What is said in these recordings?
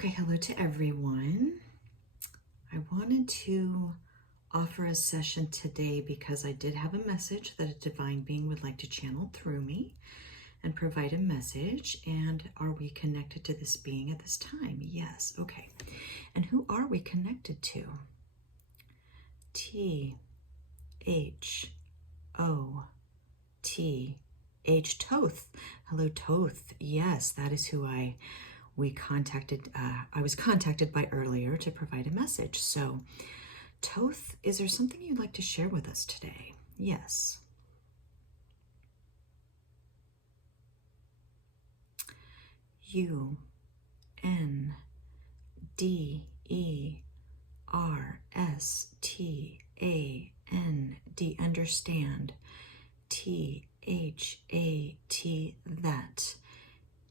Okay, hello to everyone. I wanted to offer a session today because I did have a message that a divine being would like to channel through me and provide a message. And are we connected to this being at this time? Yes. Okay. And who are we connected to? T-H-O-T-H, Thoth. Hello, Thoth. Yes, that is who I was contacted by earlier to provide a message. So, Thoth, is there something you'd like to share with us today? Yes. U-N-D-E-R-S-T-A-N-D, understand. T-H-A-T, that.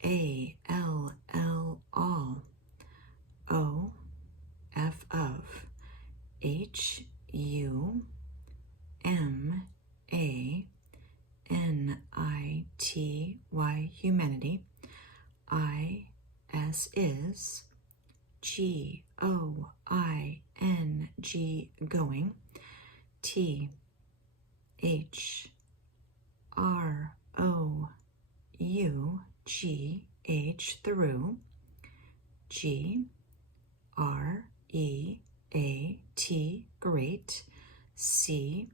A-L-L, all. O-F of. H-U-M-A-N-I-T-Y, humanity. I-S is. G-O-I-N-G, going. T-H-R-O-U-G-H, through. G-R-E-A-T, great. C-H-A-N-G-E.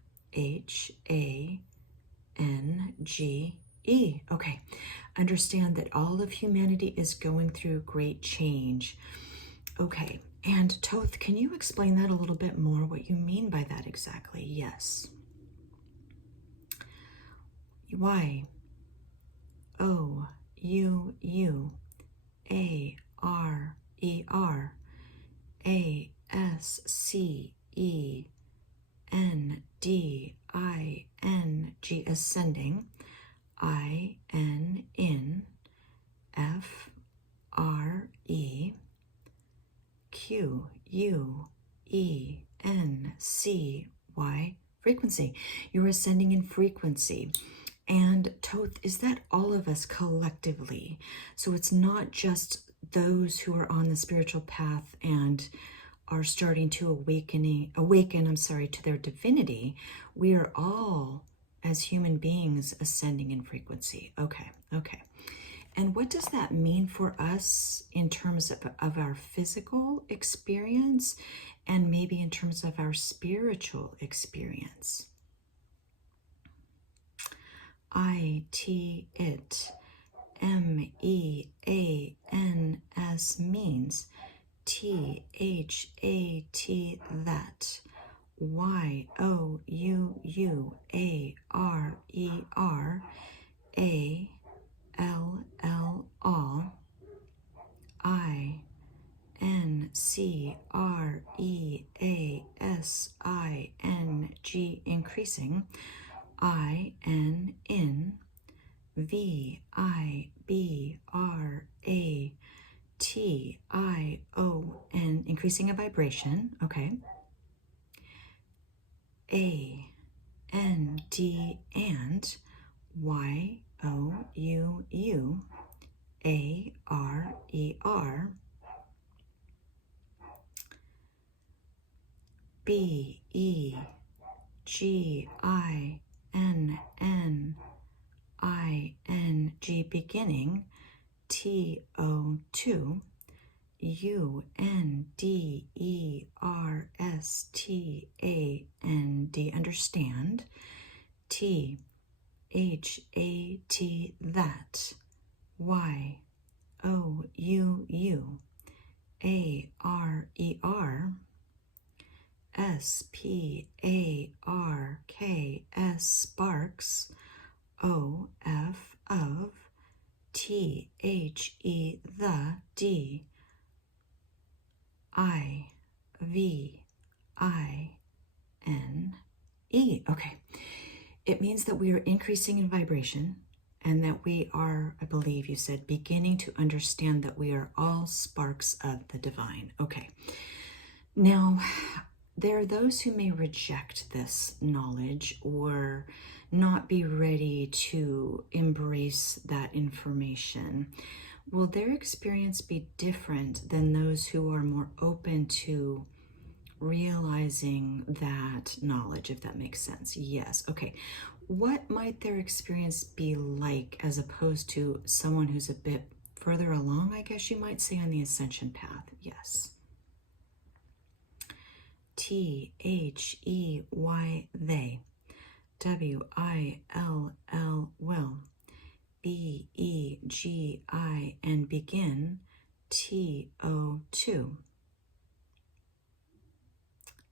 Okay, understand that all of humanity is going through great change. Okay, and Thoth, can you explain that a little bit more, what you mean by that exactly? Yes. Y O U U A R E R A S C E N D I N G, ascending. I N in F R E Q U E N C Y, frequency. You're ascending in frequency. And Thoth, is that all of us collectively? So it's not just those who are on the spiritual path and are starting to awaken, to their divinity. We are all, as human beings, ascending in frequency. Okay. And what does that mean for us in terms of our physical experience and maybe in terms of our spiritual experience? I-T, it. M-E-A-N-S means. T-H-A-T, that. Y-O-U-U-A-R-E-R A-L-L, all. I-N-C-R-E-A-S-I-N-G, increasing. I-N, in. V-I-B-R-A-T-I-O-N, increasing a vibration. Okay. A-N-D, and. Y-O-U-U-A-R-E-R B-E-G-I-N-N-I-N-G, beginning. T-O-2 U-N-D-E-R-S-T-A-N-D, understand. T-H-A-T, that. Y-O-U-U-A-R-E-R S-P-A-R-K-S, sparks. O-F of. T-H-E, the, D. I-V-I-N-E. Okay. It means that we are increasing in vibration and that we are, I believe you said, beginning to understand that we are all sparks of the divine. Okay. Now, there are those who may reject this knowledge or not be ready to embrace that information. Will their experience be different than those who are more open to realizing that knowledge, if that makes sense? Yes. Okay. What might their experience be like as opposed to someone who's a bit further along, I guess you might say, on the ascension path? Yes. T-H-E-Y, they. W-I-L-L, will. B-E-G-I, and begin. T-O-2.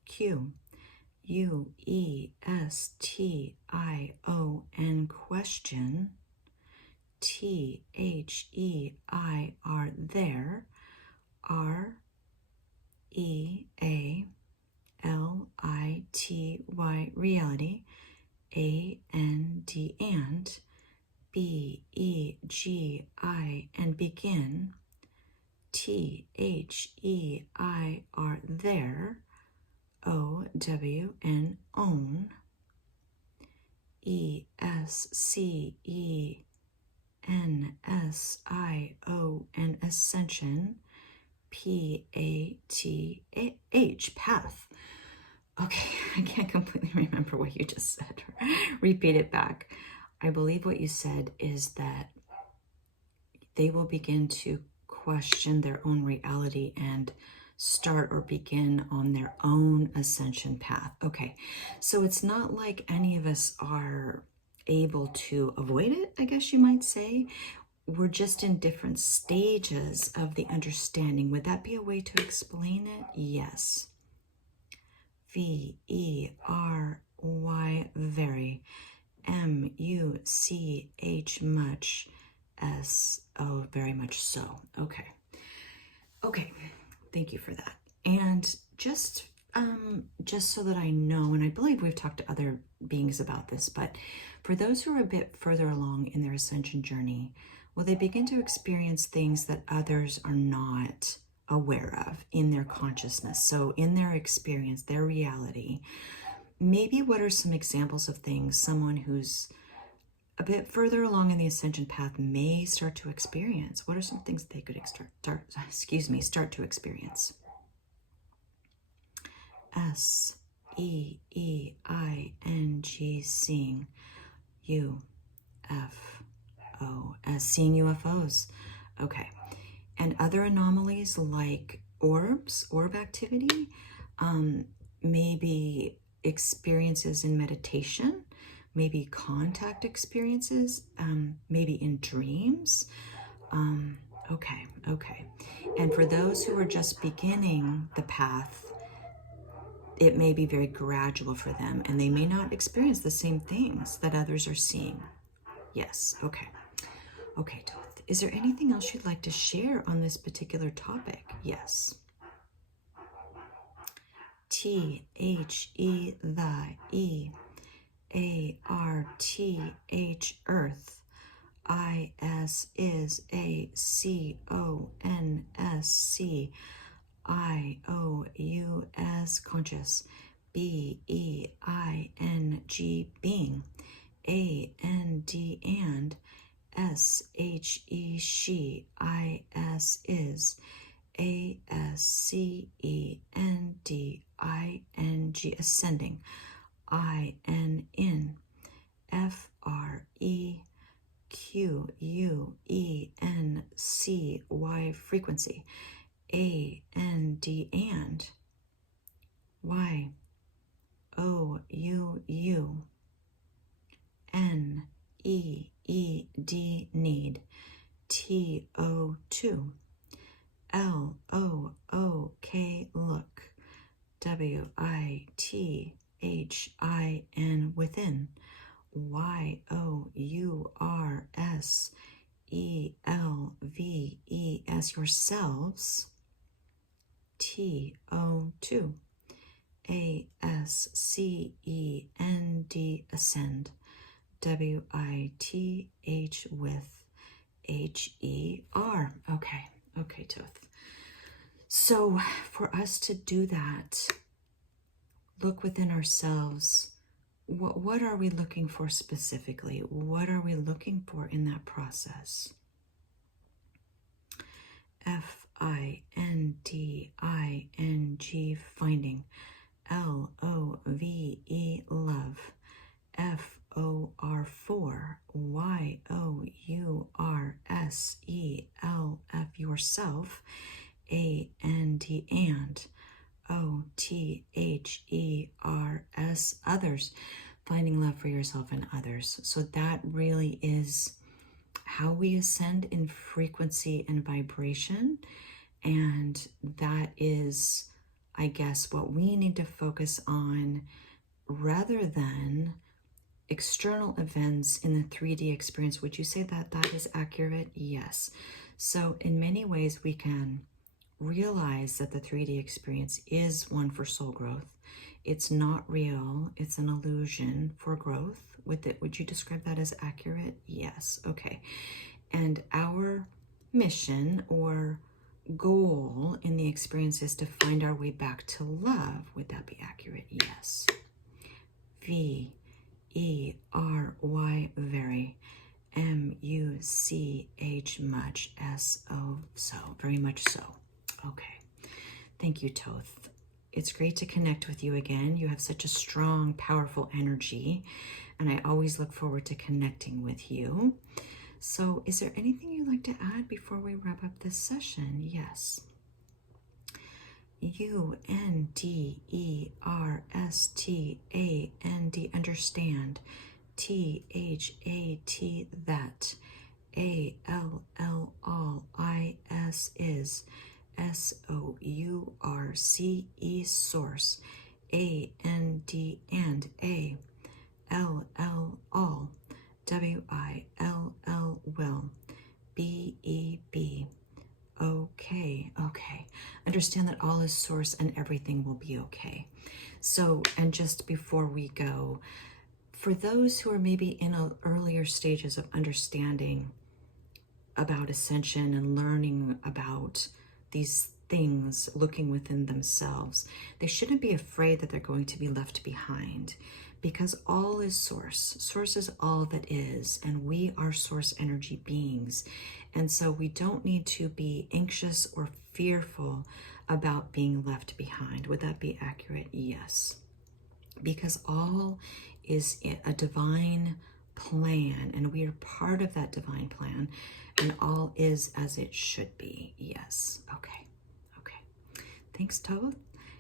Q. U-E-S-T-I-O-N, question. T-H-E-I-R, there. R-E-A-L-I-T-Y, reality. A-N-D, and. B-E-G-I, and begin. T-H-E-I-R, there. O-W-N, own. E-S-C-E-N-S-I-O-N, ascension. P-A-T-H, path. Okay, I can't completely remember what you just said. Repeat it back. I believe what you said is that they will begin to question their own reality and start or begin on their own ascension path. Okay, so it's not like any of us are able to avoid it, I guess you might say. We're just in different stages of the understanding. Would that be a way to explain it? Yes. V-E-R-Y, very. M-U-C-H, much. S-O, very much so. Okay. Okay, thank you for that. And just so that I know, and I believe we've talked to other beings about this, but for those who are a bit further along in their ascension journey, will they begin to experience things that others are not aware of in their consciousness? So in their experience, their reality, maybe what are some examples of things someone who's a bit further along in the ascension path may start to experience? What are some things they could start to experience? S-E-E-I-N-G, seeing. U-F-O, as seeing UFOs. Okay. And other anomalies like orb activity, maybe experiences in meditation, maybe contact experiences, maybe in dreams. Okay. And for those who are just beginning the path, it may be very gradual for them, and they may not experience the same things that others are seeing. Yes, okay. Okay, Thoth, is there anything else you'd like to share on this particular topic? Yes. T-H-E, the, E. A-R-T-H, earth. I-S, is, A-C-O-N-S-C. I-O-U-S, conscious. B-E-I-N-G, being. A-N-D, and. S-H-E, she. I-S, is. A-S-C-E-N-D-I-N-G, ascending. I-N, in. F-R-E-Q-U-E-N-C-Y, frequency. A-N-D, and. Y-O-U-U. N-E-E-D, need. T-O-2. L-O-O-K, look. W-I-T-H-I-N, within. Y-O-U-R-S-E-L-V-E-S, yourselves. T-O-2. A-S-C-E-N-D, ascend. W-I-T-H, with. H-E-R. Okay, Thoth. So for us to do that, look within ourselves. What are we looking for specifically? What are we looking for in that process? F-I-N-D-I-N-G, finding. L-O-V-E, love. F-O-R-4, Y-O-U-R-S-E-L-F, yourself. A-N-D, and. O-T-H-E-R-S, others. Finding love for yourself and others. So that really is how we ascend in frequency and vibration. And that is, I guess, what we need to focus on rather than external events in the 3D experience. Would you say that that is accurate? Yes. So in many ways, we can realize that the 3D experience is one for soul growth. It's not real. It's an illusion for growth. Would you describe that as accurate? Yes. Okay. And our mission or goal in the experience is to find our way back to love. Would that be accurate? Yes. V-E-R-Y, very. M-U-C-H, much. S-O, so. Very much so. Okay. Thank you, Thoth. It's great to connect with you again. You have such a strong, powerful energy, and I always look forward to connecting with you. So is there anything you'd like to add before we wrap up this session? Yes. U-N-D-E-R-S-T-A-N-D, understand. T-H-A-T, that. A-L-L, all. I-S, is. S-O-U-R-C-E, source. A-N-D, and. A-L-L, all. W-I-L-L, will. B-E-B. Okay, okay. Understand that all is source and everything will be okay. So, and just before we go, for those who are maybe in earlier stages of understanding about ascension and learning about these things, looking within themselves, they shouldn't be afraid that they're going to be left behind, because all is source. Source is all that is, and we are source energy beings. And so we don't need to be anxious or fearful about being left behind. Would that be accurate? Yes. Because all is a divine plan, and we are part of that divine plan, and all is as it should be. Yes. Okay. Okay. Thanks, Thoth.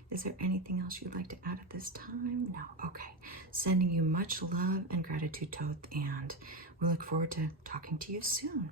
Is there anything else you'd like to add at this time? No. Okay. Sending you much love and gratitude, Thoth, and we look forward to talking to you soon.